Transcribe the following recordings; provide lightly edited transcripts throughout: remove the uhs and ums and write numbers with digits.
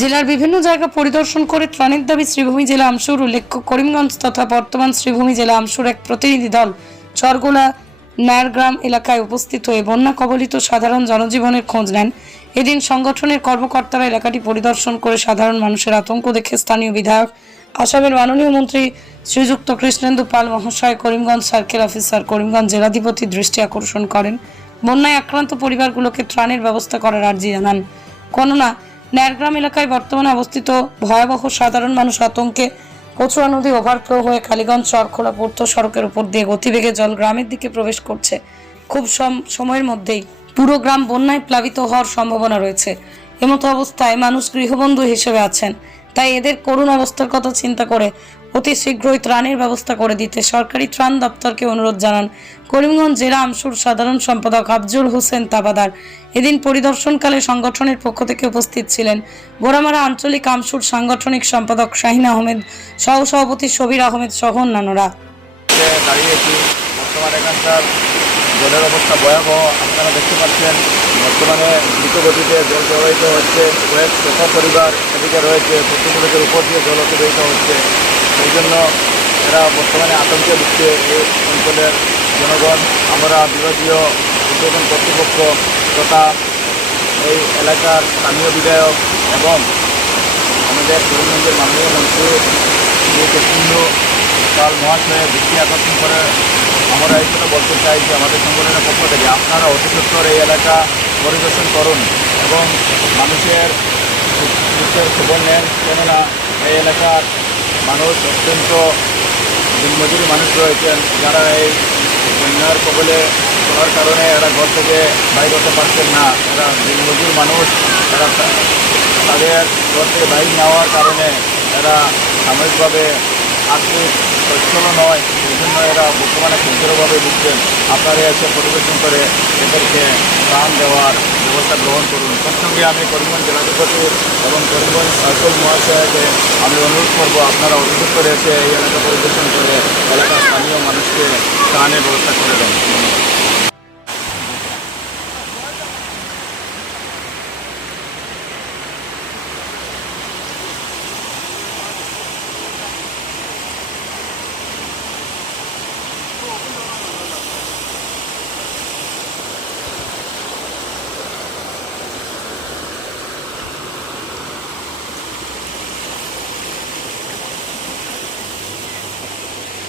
জেলার বিভিন্ন জায়গা পরিদর্শন করে ত্রাণের দাবি শ্রীভূমি জেলা আমসুর। উল্লেখ্য, করিমগঞ্জ তথা বর্তমান শ্রীভূমি জেলা আমসুর এক প্রতিনিধি দল চরগোলা নায়ারগ্রাম এলাকায় উপস্থিত হয়ে বন্যা কবলিত সাধারণ জনজীবনের খোঁজ নেন। এদিন সংগঠনের কর্মকর্তারা এলাকাটি পরিদর্শন করে সাধারণ মানুষের আতঙ্ক দেখে স্থানীয় বিধায়ক আসামের মাননীয় মন্ত্রী শ্রীযুক্ত কৃষ্ণেন্দু পাল মহাশয়, করিমগঞ্জ সার্কেল অফিসার, করিমগঞ্জ জেলাধিপতির দৃষ্টি আকর্ষণ করেন। বন্যায় আক্রান্ত পরিবারগুলোকে ত্রাণের ব্যবস্থা করার আর্জি জানান। কেননা নায়ারগ্রাম এলাকায় বর্তমানে অবস্থিত ভয়াবহ সাধারণ মানুষ আতঙ্কে কচুয়া নদী ওভারফ্লো হয়ে কালীগঞ্জ চরখোলা পূর্ত সড়কের উপর দিয়ে গতিবেগে জল গ্রামের দিকে প্রবেশ করছে। খুব সময়ের মধ্যেই পুরো গ্রাম বন্যায় প্লাবিত হওয়ার সম্ভাবনা রয়েছে। এমতো অবস্থায় মানুষ গৃহবন্ধু হিসেবে আছেন, তাই এদের করুণ অবস্থার কথা চিন্তা করে অতি শীঘ্রই ত্রাণের ব্যবস্থা করে দিতে সরকারি ত্রাণ দপ্তরকে অনুরোধ জানান করিমগঞ্জ জেলা আমসুর সাধারণ সম্পাদক আফজল হোসেন তাবাদার। এদিন পরিদর্শনকালে সংগঠনের পক্ষ থেকে উপস্থিত ছিলেন গোড়ামারা আঞ্চলিক আমসুর সাংগঠনিক সম্পাদক শাহিন আহমেদ, সহসভাপতি শবির আহমেদ সহ অন্যান্যরা। দাঁড়িয়েছি বর্তমানে এখানকার জলের অবস্থা ভয়াবহ। আপনারা দেখতে পাচ্ছেন বর্তমানে দ্রুত গতিতে জল প্রবাহিত হচ্ছে। কয়েক শত পরিবার এদিকে রয়েছে, প্রতিমূলকের উপর দিয়ে জল অতিবাহিত হচ্ছে। সেই জন্য এরা বর্তমানে আতঙ্কে ভুগছে এই অঞ্চলের জনগণ। আমরা বিভাগীয় উদ্যোগন কর্তৃপক্ষ তথা এই এলাকার স্থানীয় বিধায়ক এবং আমাদের করিমগঞ্জের মাননীয় মন্ত্রী শ্রী কৃষ্ণেন্দু পাল মহাশয়ের দৃষ্টি আকর্ষণ করে আমরা এই জন্য বলতে চাই যে আমাদের সংগঠনের পক্ষ থেকে আপনারা অতি সত্বর এই এলাকা পরিদর্শন করুন এবং মানুষের দুঃখের খবর নেন। কেননা এই এলাকার মানুষ অত্যন্ত দিনমজুরি মানুষ রয়েছেন, যারা এই বন্যার কবলে পড়ার কারণে এরা ঘর থেকে বাইরে হতে পারছেন না। এরা দিনমজুর মানুষ, এরা তাদের ঘর থেকে বাইরে নেওয়ার কারণে এরা সাময়িকভাবে আর্থিক সচ্ছল নয়। এই জন্য এরা বর্তমানে ক্ষুদ্রভাবে ভুগছেন। আপনারা এসে পরিদর্শন করে এদেরকে ত্রাণ দেওয়ার ব্যবস্থা গ্রহণ করুন। প্রসঙ্গে আমি করিমগঞ্জ জেলাধিপতি এবং করিমগঞ্জ সার্কেল মহাশয়কে আমি অনুরোধ করবো আপনারা অভিযোগ করে এসে এই এলাকা পরিদর্শন করে এলাকার স্থানীয় মানুষকে ত্রাণের ব্যবস্থা করে দেন।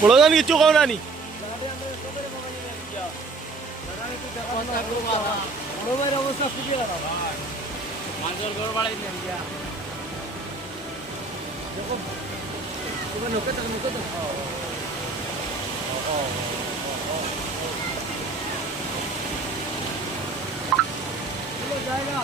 বড় জানি কিছু কও নানি অবস্থা শিখে গেল মানুষের ঘর বাড়াই নেই জায়গা